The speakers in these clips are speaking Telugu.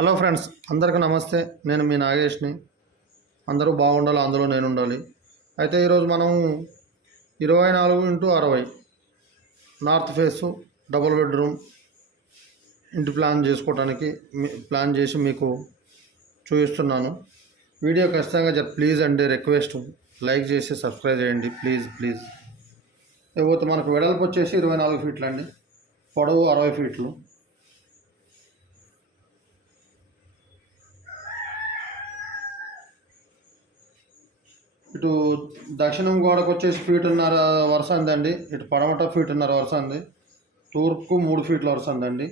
హలో ఫ్రెండ్స్ అందరికీ నమస్తే. నేను మీ నాగేష్ని. అందరూ బాగుండాలి అందులో నేను ఉండాలి అయితే ఈరోజు మనం ఇరవై నాలుగు ఇంటూ అరవై. నార్త్ ఫేసు డబుల్ బెడ్రూమ్ ఇంటి ప్లాన్ చేసుకోవడానికి మీ- ప్లాన్ చేసి మీకు చూపిస్తున్నాను. వీడియో ఖచ్చితంగా ప్లీజ్ అండి రిక్వెస్ట్ లైక్ చేసి సబ్స్క్రైబ్ చేయండి ప్లీజ్ ప్లీజ్. లేకపోతే మనకు వెడల్పు వచ్చేసి ఇరవై నాలుగు ఫీట్లు అండి పొడవు అరవై ఫీట్లు. ఇటు దక్షిణం గోడకు వచ్చేసి ఫీటున్నర వరుస ఉందండి ఇటు పడమట ఫీటున్నర వరుస ఉంది తూర్పుకు మూడు ఫీట్ల వరుస ఉందండి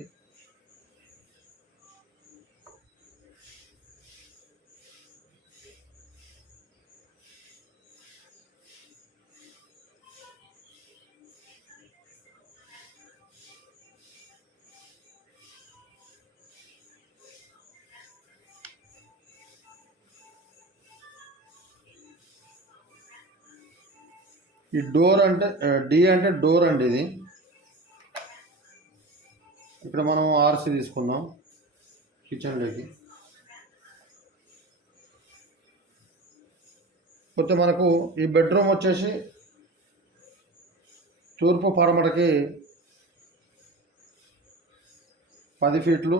ఈ డోర్ అంటే డి అంటే డోర్ అండి ఇది. ఇక్కడ మనం ఆర్సీ తీసుకుందాం కిచెన్లోకి పోతే మనకు ఈ బెడ్రూమ్ వచ్చేసి తూర్పు పడమటకి పది ఫీట్లు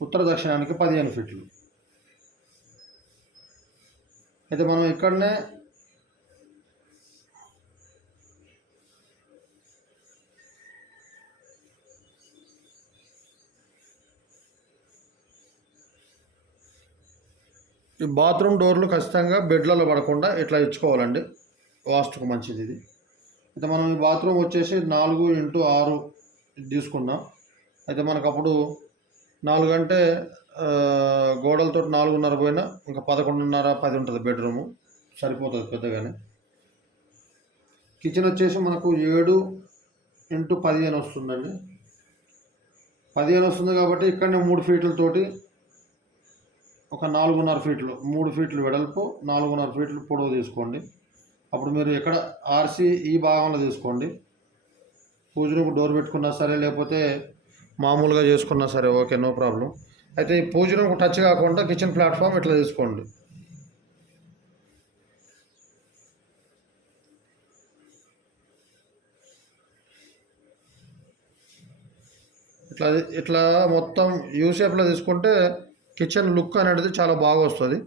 ఉత్తర దక్షిణానికి పదిహేను ఫీట్లు. అయితే మనం ఇక్కడనే ఈ బాత్రూమ్ డోర్లు ఖచ్చితంగా బెడ్లలో పడకుండా ఇట్లా ఇచ్చుకోవాలండి. వాస్తుకు మంచిది ఇది. అయితే మనం ఈ బాత్రూమ్ వచ్చేసి నాలుగు ఇంటూ ఆరు తీసుకున్నాం అయితే మనకు అప్పుడు నాలుగు అంటే గోడలతో నాలుగున్నర పోయినా ఇంకా పదకొండున్నర పది ఉంటుంది బెడ్రూము. సరిపోతుంది పెద్దగానే. కిచెన్ వచ్చేసి మనకు ఏడు ఇంటూ పదిహేను వస్తుందండి. పదిహేను వస్తుంది కాబట్టి ఇక్కడనే మూడు ఫీట్లతోటి ఒక నాలుగున్నర ఫీట్లు మూడు ఫీట్లు వెడల్పు నాలుగున్నర ఫీట్లు పొడవు తీసుకోండి. అప్పుడు మీరు ఎక్కడ ఆర్సీ ఈ భాగంలో తీసుకోండి. పూజలకు డోర్ పెట్టుకున్నా సరే లేకపోతే మామూలుగా చేసుకున్నా సరే ఓకే నో ప్రాబ్లం. అయితే ఈ పూజలకు టచ్ కాకుండా కిచెన్ ప్లాట్ఫామ్ ఇట్లా తీసుకోండి. ఇట్లా ఇట్లా మొత్తం యూ షేప్లో తీసుకుంటే కిచెన్ లుక్ అనేది చాలా బాగా వస్తుంది.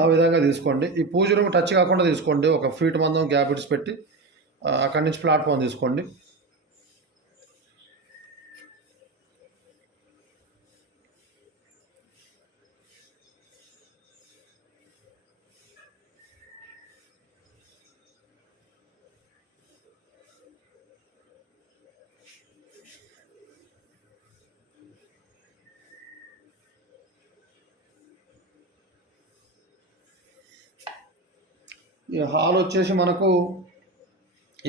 ఆ విధంగా తీసుకోండి. ఈ పూజ రూమ్ టచ్ కాకుండా తీసుకోండి. ఒక ఫీట్ మందం గ్యాప్ ఇట్స్ పెట్టి అక్కడి నుంచి ప్లాట్ఫామ్ తీసుకోండి. ఈ హాల్ వచ్చేసి మనకు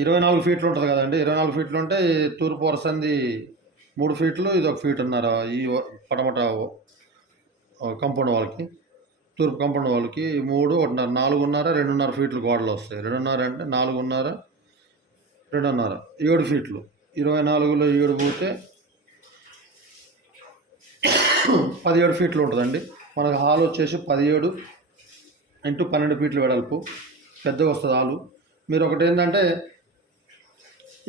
ఇరవై నాలుగు ఫీట్లు ఉంటుంది కదండి. ఇరవై నాలుగు ఫీట్లు ఉంటే తూర్పు వరసంది మూడు ఫీట్లు ఇది ఒక ఫీట్ ఉన్నారు ఈ పడమట కంపౌండ్ వాళ్ళకి తూర్పు కంపౌండ్ వాళ్ళకి మూడు ఒకటిన్నర నాలుగున్నర రెండున్నర ఫీట్లు గోడలు వస్తాయి. రెండున్నర అంటే నాలుగున్నర రెండున్నర ఏడు ఫీట్లు. ఇరవై నాలుగులో ఏడు పోతే పదిహేడు ఫీట్లు ఉంటుందండి. మనకు హాల్ వచ్చేసి పదిహేడు ఇంటూ పన్నెండు ఫీట్లు వెడల్పు. పెద్దగా వస్తుంది ఆలు మీరు ఒకటి ఏంటంటే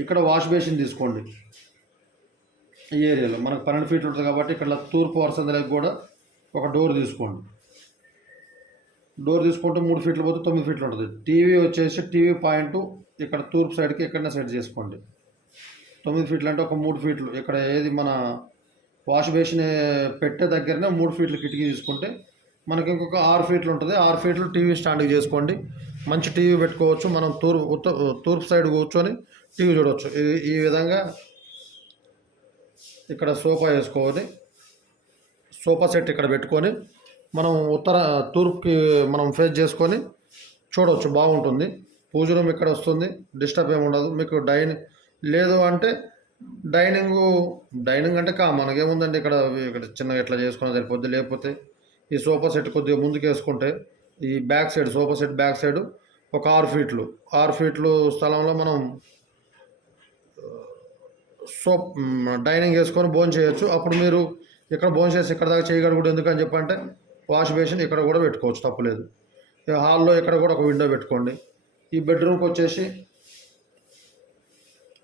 ఇక్కడ వాష్ బేసిన్ తీసుకోండి. ఈ ఏరియాలో మనకు పన్నెండు ఫీట్లు ఉంటుంది కాబట్టి ఇక్కడ తూర్పు వరుసందులకు కూడా ఒక డోర్ తీసుకోండి. డోర్ తీసుకుంటే మూడు ఫీట్లు పోతే తొమ్మిది ఫీట్లు ఉంటుంది. టీవీ వచ్చేసి టీవీ పాయింట్ ఇక్కడ తూర్పు సైడ్కి ఎక్కడైనా సెట్ చేసుకోండి. తొమ్మిది ఫీట్లు అంటే ఒక మూడు ఫీట్లు. ఇక్కడ ఏది మన వాష్ బేసిన్ పెట్టే దగ్గరనే మూడు ఫీట్లు కిటికీ తీసుకుంటే మనకి ఇంకొక ఆరు ఫీట్లు ఉంటుంది. ఆరు ఫీట్లు టీవీ స్టాండ్కి చేసుకోండి. మంచి టీవీ పెట్టుకోవచ్చు మనం తూర్పు ఉత్త తూర్పు సైడ్ కూర్చొని టీవీ చూడవచ్చు ఈ ఈ విధంగా ఇక్కడ సోఫా వేసుకోవాలి సోఫా సెట్ ఇక్కడ పెట్టుకొని మనం ఉత్తర తూర్పుకి మనం ఫేస్ చేసుకొని చూడవచ్చు బాగుంటుంది. పూజ రూమ్ ఇక్కడ వస్తుంది డిస్టర్బ్ ఏమి ఉండదు. మీకు డైనింగ్ లేదు అంటే డైనింగ్ డైనింగ్ అంటే కా మనకేముందండి ఇక్కడ ఇక్కడ చిన్నగా ఇట్లా చేసుకున్నా సరిపోద్ది. లేకపోతే ఈ సోఫా సెట్ కొద్దిగా ముందుకు వేసుకుంటే ఈ back side sofa set back side ఒక ఆరు ఫీట్లు. ఆరు ఫీట్లు స్థలంలో మనం సోప్ డైనింగ్ వేసుకొని భోజనం చేయొచ్చు. అప్పుడు మీరు ఇక్కడ భోజనం చేసి ఇక్కడ దాకా చేయగలగూడదు ఎందుకని చెప్పంటే వాష్ బేసిన్ ఇక్కడ కూడా పెట్టుకోవచ్చు తప్పులేదు. ఇక హాల్లో ఇక్కడ కూడా ఒక విండో పెట్టుకోండి. ఈ బెడ్రూమ్కి వచ్చేసి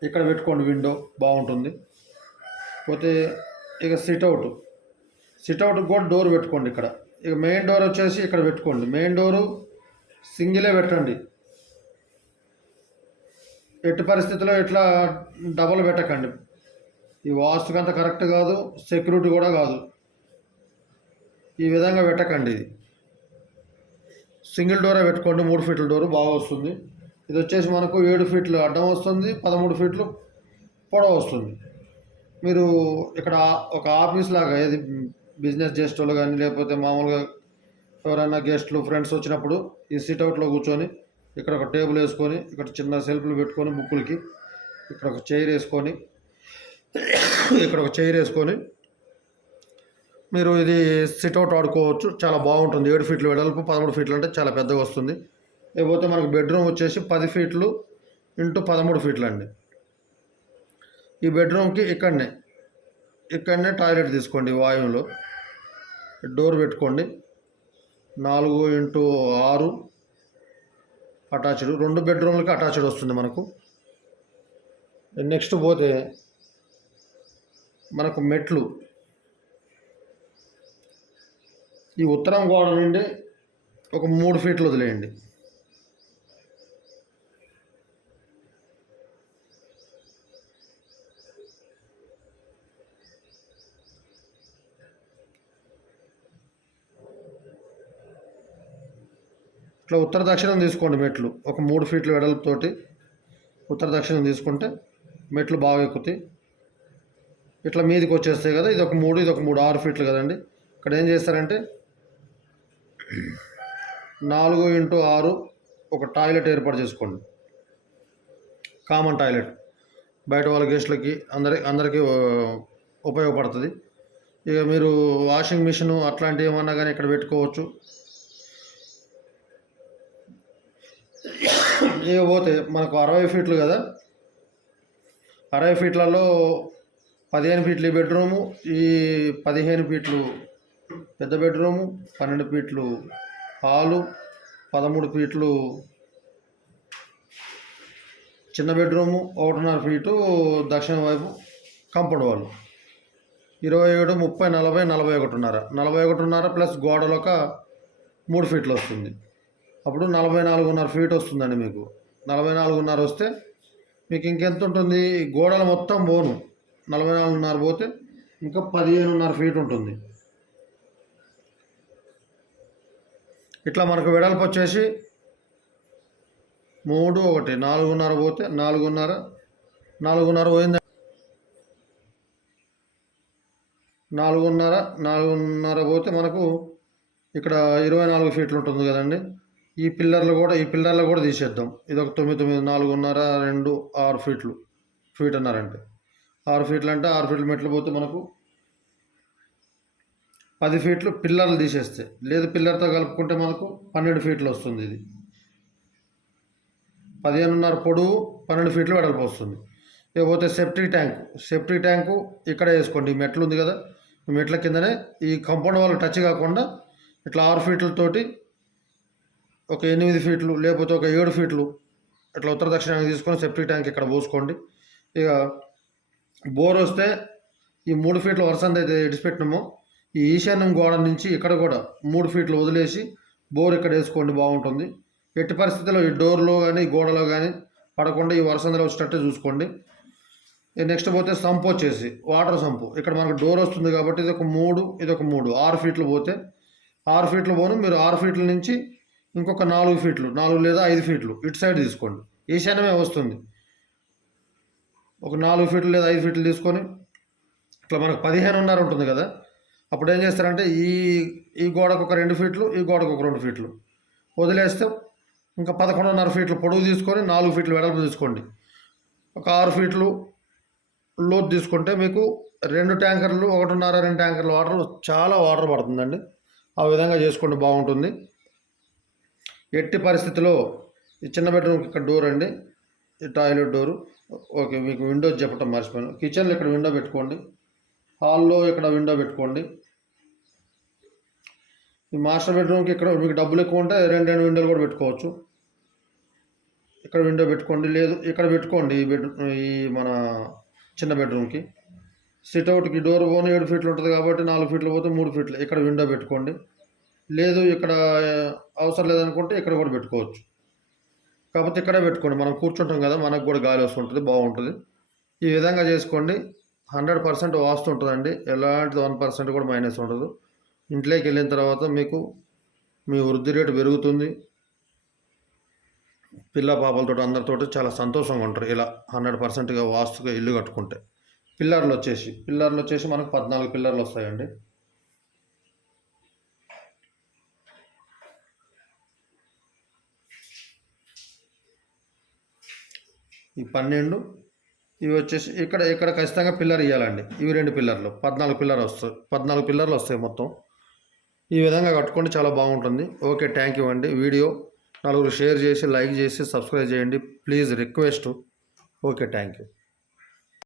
ఇక్కడ పెట్టుకోండి విండో బాగుంటుంది. పోతే ఇక సిట్అవుట్. సిట్అవుట్కి కూడా డోర్ పెట్టుకోండి ఇక్కడ. ఇక మెయిన్ డోర్ వచ్చేసి ఇక్కడ పెట్టుకోండి. మెయిన్ డోరు సింగిలే పెట్టండి. ఎట్టి పరిస్థితుల్లో ఇట్లా డబల్ పెట్టకండి. ఈ వాస్తుకంత అంత కరెక్ట్ కాదు సెక్యూరిటీ కూడా కాదు. ఈ విధంగా పెట్టకండి ఇది. సింగిల్ డోరే పెట్టుకోండి మూడు ఫీట్ల డోరు బాగా వస్తుంది. ఇది వచ్చేసి మనకు ఏడు ఫీట్లు అడ్డం వస్తుంది పదమూడు ఫీట్లు పొడవ వస్తుంది. మీరు ఇక్కడ ఒక ఆఫీస్ లాగా ఏది బిజినెస్ చేసేటోళ్ళు కానీ లేకపోతే మామూలుగా ఎవరైనా గెస్ట్లు ఫ్రెండ్స్ వచ్చినప్పుడు ఈ సిట్అవుట్లో కూర్చొని ఇక్కడ ఒక టేబుల్ వేసుకొని ఇక్కడ చిన్న సెల్ఫ్లు పెట్టుకొని బుక్కులకి ఇక్కడ ఒక చైర్ వేసుకొని ఇక్కడ ఒక చైర్ వేసుకొని మీరు ఇది సిట్అవుట్ ఆడుకోవచ్చు. చాలా బాగుంటుంది. ఏడు ఫీట్లు వెడల్పు పదమూడు ఫీట్లు అంటే చాలా పెద్దగా వస్తుంది. లేకపోతే మనకు బెడ్రూమ్ వచ్చేసి పది ఫీట్లు ఇంటూ పదమూడు ఫీట్లు అండి. ఈ బెడ్రూమ్కి ఇక్కడనే ఇక్కడనే టాయిలెట్ తీసుకోండి వాయువులో. డోర్ పెట్టుకోండి. నాలుగు ఇంటూ ఆరు అటాచ్డ్ రెండు బెడ్రూమ్లకి అటాచ్డ్ వస్తుంది మనకు. నెక్స్ట్ పోతే మనకు మెట్లు. ఈ ఉత్తరం గోడ నుండి ఒక మూడు ఫీట్లు వదిలేయండి. ఇట్లా ఉత్తర దక్షిణం తీసుకోండి మెట్లు. ఒక మూడు ఫీట్ల వెడల్పుతోటి ఉత్తర దక్షిణం తీసుకుంటే మెట్లు బాగా ఎక్కుతాయి. ఇట్లా మీదకి వచ్చేస్తాయి కదా ఇది ఒక మూడు ఇది ఒక మూడు ఆరు ఫీట్లు కదండి. ఇక్కడ ఏం చేస్తారంటే నాలుగు ఇంటూ ఆరు ఒక టాయిలెట్ ఏర్పాటు చేసుకోండి. Common toilet. బయట వాళ్ళ గెస్ట్లకి అందరి అందరికీ ఉపయోగపడుతుంది. ఇక మీరు వాషింగ్ మిషన్ అట్లాంటివి ఏమన్నా కానీ ఇక్కడ పెట్టుకోవచ్చు. ఇక పోతే మనకు అరవై ఫీట్లు కదా. అరవై ఫీట్లలో పదిహేను ఫీట్లు బెడ్రూము ఈ పదిహేను ఫీట్లు పెద్ద బెడ్రూము పన్నెండు ఫీట్లు హాలు పదమూడు ఫీట్లు చిన్న బెడ్రూము ఒకటిన్నర ఫీటు దక్షిణ వైపు కంపౌండ్ వాళ్ళు ఇరవై ఏడు ముప్పై నలభై నలభై ఒకటిన్నర. నలభై ఒకటిన్నర ప్లస్ గోడలు ఒక మూడు ఫీట్లు వస్తుంది. అప్పుడు నలభై నాలుగున్నర ఫీట్ వస్తుందండి మీకు. నలభై నాలుగున్నర వస్తే మీకు ఇంకెంత ఉంటుంది? గోడలు మొత్తం పోను. నలభై నాలుగున్నర పోతే ఇంకా పదిహేనున్నర ఫీట్ ఉంటుంది. ఇట్లా మనకు వెడల్పు వచ్చేసి మూడు ఒకటి నాలుగున్నర పోతే నాలుగున్నర నాలుగున్నర పోయింది. నాలుగున్నర నాలుగున్నర పోతే మనకు ఇక్కడ ఇరవై నాలుగు ఫీట్లు ఉంటుంది కదండి. ఈ పిల్లర్లు కూడా ఈ పిల్లర్లు కూడా తీసేద్దాం. ఇది ఒక తొమ్మిది తొమ్మిది నాలుగున్నర రెండు ఆరు ఫీట్లు. ఫీట్ అన్నారంటే. ఆరు ఫీట్లు అంటే ఆరు ఫీట్లు మెట్లు పోతే మనకు పది ఫీట్లు పిల్లర్లు తీసేస్తే. లేదు పిల్లర్తో కలుపుకుంటే మనకు పన్నెండు ఫీట్లు వస్తుంది ఇది. పదిహేనున్నర పొడవు పన్నెండు ఫీట్లు వెడల్పు వస్తుంది. ఇకపోతే సెప్టిక్ ట్యాంక్ సెప్టిక్ ట్యాంకు ఇక్కడ వేసుకోండి. ఈ మెట్లు ఉంది కదా. ఈ మెట్ల కిందనే ఈ కంపౌండ్ వాళ్ళు టచ్ కాకుండా ఇట్లా ఆరు ఫీట్లతోటి ఒక ఎనిమిది ఫీట్లు లేకపోతే ఒక ఏడు ఫీట్లు ఇట్లా ఉత్తర దక్షిణానికి తీసుకొని సెప్టిక్ ట్యాంక్ ఇక్కడ పోసుకోండి. ఇక బోర్ వస్తే ఈ మూడు ఫీట్ల వరుసంది అయితే ఇడిచిపెట్టినామో ఈ ఈశాన్యం గోడ నుంచి ఇక్కడ కూడా మూడు ఫీట్లు వదిలేసి బోర్ ఇక్కడ వేసుకోండి బాగుంటుంది. ఎట్టి పరిస్థితుల్లో ఈ డోర్లో కానీ గోడలో కానీ పడకుండా ఈ వరసందలో వచ్చేటట్టు చూసుకోండి. నెక్స్ట్ పోతే సంపు వచ్చేసి వాటర్ సంపు. ఇక్కడ మనకు డోర్ వస్తుంది కాబట్టి ఇది ఒక మూడు ఇది ఒక మూడు. ఆరు ఫీట్లు పోతే ఆరు ఫీట్లు పోను మీరు ఆరు ఫీట్ల నుంచి ఇంకొక నాలుగు ఫీట్లు నాలుగు లేదా ఐదు ఫీట్లు ఇటు సైడ్ తీసుకోండి. ఈశాన్యమే వస్తుంది? ఒక నాలుగు ఫీట్లు లేదా ఐదు ఫీట్లు తీసుకొని ఇట్లా మనకు పదిహేనున్నర ఉంటుంది కదా అప్పుడు ఏం చేస్తారంటే ఈ ఈ గోడకు ఒక రెండు ఫీట్లు ఈ గోడకు ఒక రెండు ఫీట్లు. వదిలేస్తే ఇంకా పదకొండున్నర ఫీట్లు పొడవు తీసుకొని నాలుగు ఫీట్లు వెడల్పు తీసుకోండి. ఒక ఆరు ఫీట్లు లోతు తీసుకుంటే మీకు రెండు ట్యాంకర్లు ఒకటిన్నర రెండు ట్యాంకర్లు వాటర్ చాలా వాటర్ పడుతుందండి. ఆ విధంగా చేసుకోండి బాగుంటుంది. ఎట్టి పరిస్థితిలో ఈ చిన్న బెడ్రూమ్కి ఇక్కడ డోర్ అండి. ఈ టాయిలెట్ డోరు. ఓకే మీకు విండోస్ చెప్పటం మర్చిపోయాను. కిచెన్లో ఇక్కడ విండో పెట్టుకోండి. హాల్లో ఇక్కడ విండో పెట్టుకోండి. ఈ మాస్టర్ బెడ్రూమ్కి ఇక్కడ మీకు డబ్బులు ఎక్కువ ఉంటే రెండు రెండు విండోలు కూడా పెట్టుకోవచ్చు. ఇక్కడ విండో పెట్టుకోండి. లేదు ఇక్కడ పెట్టుకోండి ఈ బెడ్ ఈ మన చిన్న బెడ్రూమ్కి. సిట్అవుట్కి డోర్ పోనీ ఏడు ఫీట్లు ఉంటుంది కాబట్టి నాలుగు ఫీట్లు పోతే మూడు ఫీట్లు. ఇక్కడ విండో పెట్టుకోండి. లేదు ఇక్కడ అవసరం లేదనుకుంటే ఇక్కడ కూడా పెట్టుకోవచ్చు. కాకపోతే ఇక్కడే పెట్టుకోండి. మనం కూర్చుంటాం కదా మనకు కూడా గాలి వస్తుంటుంది బాగుంటుంది. ఈ విధంగా చేసుకోండి. హండ్రెడ్ పర్సెంట్ వాస్తు ఉంటుందండి. ఎలాంటి వన్ పర్సెంట్ కూడా మైనస్ ఉండదు. ఇంట్లోకి వెళ్ళిన తర్వాత మీకు మీ వృద్ధి రేటు పెరుగుతుంది. పిల్ల పాపలతో అందరితో చాలా సంతోషంగా ఉంటారు. ఇలా హండ్రెడ్ పర్సెంట్గా వాస్తుగా ఇల్లు కట్టుకుంటే. పిల్లర్లు వచ్చేసి పిల్లర్లు వచ్చేసి మనకు పద్నాలుగు పిల్లర్లు వస్తాయండి. ఈ పన్నెండు ఇవి వచ్చేసి ఇక్కడ ఇక్కడ ఖచ్చితంగా పిల్లర్ ఇవ్వాలండి ఇవి రెండు పిల్లర్లు. పద్నాలుగు పిల్లర్ వస్తాయి. పద్నాలుగు పిల్లర్లు వస్తాయి మొత్తం. ఈ విధంగా కట్టుకుంటే చాలా బాగుంటుంది. ఓకే థ్యాంక్ యూ అండి. వీడియో నలుగురు షేర్ చేసి లైక్ చేసి సబ్స్క్రైబ్ చేయండి. Please request. Okay thank you